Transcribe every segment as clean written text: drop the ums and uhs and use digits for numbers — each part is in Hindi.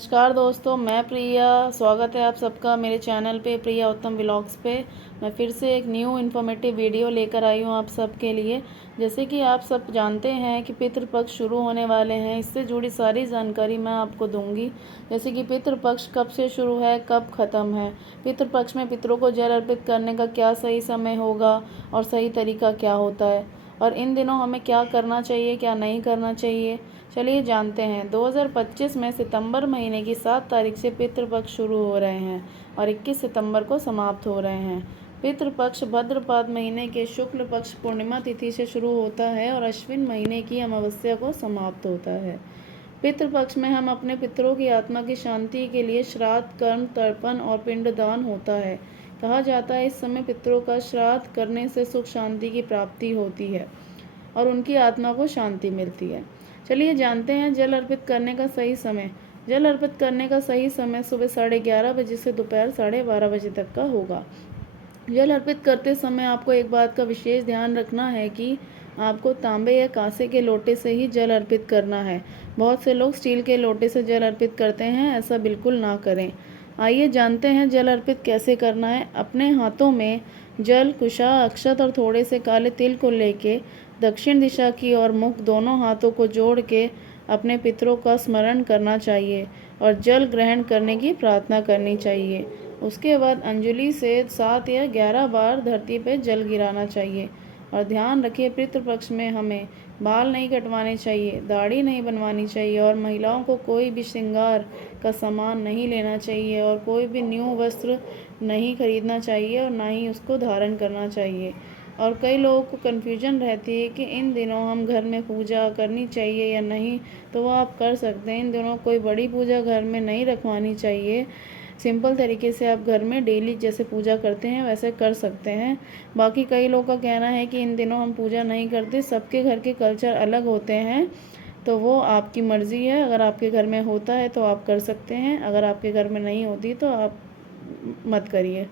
नमस्कार दोस्तों, मैं प्रिया। स्वागत है आप सबका मेरे चैनल पे प्रिया उत्तम व्लॉग्स पे। मैं फिर से एक न्यू इन्फॉर्मेटिव वीडियो लेकर आई हूँ आप सबके लिए। जैसे कि आप सब जानते हैं कि पितृपक्ष शुरू होने वाले हैं, इससे जुड़ी सारी जानकारी मैं आपको दूंगी। जैसे कि पितृपक्ष कब से शुरू है, कब ख़त्म है, पितृपक्ष में पितरों को जल अर्पित करने का क्या सही समय होगा और सही तरीका क्या होता है, और इन दिनों हमें क्या करना चाहिए, क्या नहीं करना चाहिए, चलिए जानते हैं। 2025 में सितंबर महीने की 7 तारीख से पितृपक्ष शुरू हो रहे हैं और 21 सितंबर को समाप्त हो रहे हैं। पितृपक्ष भद्रपाद महीने के शुक्ल पक्ष पूर्णिमा तिथि से शुरू होता है और अश्विन महीने की अमावस्या को समाप्त होता है। पितृपक्ष में हम अपने पितरों की आत्मा की शांति के लिए श्राद्ध, कर्म, तर्पण और पिंडदान होता है। कहा जाता है इस समय पितरों का श्राद्ध करने से सुख शांति की प्राप्ति होती है और उनकी आत्मा को शांति मिलती है। चलिए जानते हैं जल अर्पित करने का सही समय। जल अर्पित करने का सही समय सुबह 11:30 बजे से दोपहर 12:30 बजे तक का होगा। जल अर्पित करते समय आपको एक बात का विशेष ध्यान रखना है कि आपको तांबे या कांसे के लोटे से ही जल अर्पित करना है। बहुत से लोग स्टील के लोटे से जल अर्पित करते हैं, ऐसा बिल्कुल ना करें। आइए जानते हैं जल अर्पित कैसे करना है। अपने हाथों में जल, कुशा, अक्षत और थोड़े से काले तिल को लेके दक्षिण दिशा की ओर मुख दोनों हाथों को जोड़ के अपने पितरों का स्मरण करना चाहिए और जल ग्रहण करने की प्रार्थना करनी चाहिए। उसके बाद अंजलि से 7 या 11 बार धरती पर जल गिराना चाहिए। और ध्यान रखिए पितृपक्ष में हमें बाल नहीं कटवाने चाहिए, दाढ़ी नहीं बनवानी चाहिए और महिलाओं को कोई भी श्रृंगार का सामान नहीं लेना चाहिए और कोई भी न्यू वस्त्र नहीं खरीदना चाहिए और ना ही उसको धारण करना चाहिए। और कई लोगों को कन्फ्यूजन रहती है कि इन दिनों हम घर में पूजा करनी चाहिए या नहीं, तो वो आप कर सकते हैं। इन दिनों कोई बड़ी पूजा घर में नहीं रखवानी चाहिए। सिंपल तरीके से आप घर में डेली जैसे पूजा करते हैं वैसे कर सकते हैं। बाकी कई लोगों का कहना है कि इन दिनों हम पूजा नहीं करते, सबके घर के कल्चर अलग होते हैं, तो वो आपकी मर्ज़ी है। अगर आपके घर में होता है तो आप कर सकते हैं, अगर आपके घर में नहीं होती तो आप मत करिए।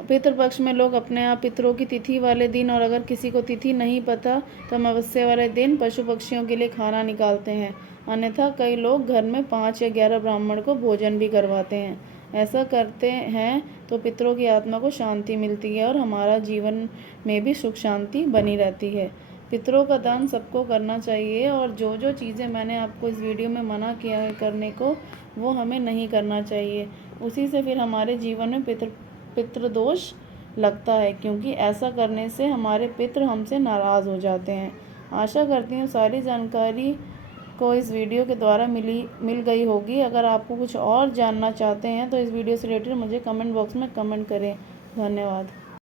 पितृपक्ष में लोग अपने आप पितरों की तिथि वाले दिन, और अगर किसी को तिथि नहीं पता तो अमावस्या वाले दिन पशु पक्षियों के लिए खाना निकालते हैं। अन्यथा कई लोग घर में 5 या 11 ब्राह्मण को भोजन भी करवाते हैं। ऐसा करते हैं तो पितरों की आत्मा को शांति मिलती है और हमारा जीवन में भी सुख शांति बनी रहती है। पितरों का दान सबको करना चाहिए और जो जो चीज़ें मैंने आपको इस वीडियो में मना किया है करने को, वो हमें नहीं करना चाहिए। उसी से फिर हमारे जीवन में पितृदोष लगता है, क्योंकि ऐसा करने से हमारे पितृ हमसे नाराज़ हो जाते हैं। आशा करती हूँ सारी जानकारी को इस वीडियो के द्वारा मिल गई होगी। अगर आपको कुछ और जानना चाहते हैं तो इस वीडियो से रिलेटेड मुझे कमेंट बॉक्स में कमेंट करें। धन्यवाद।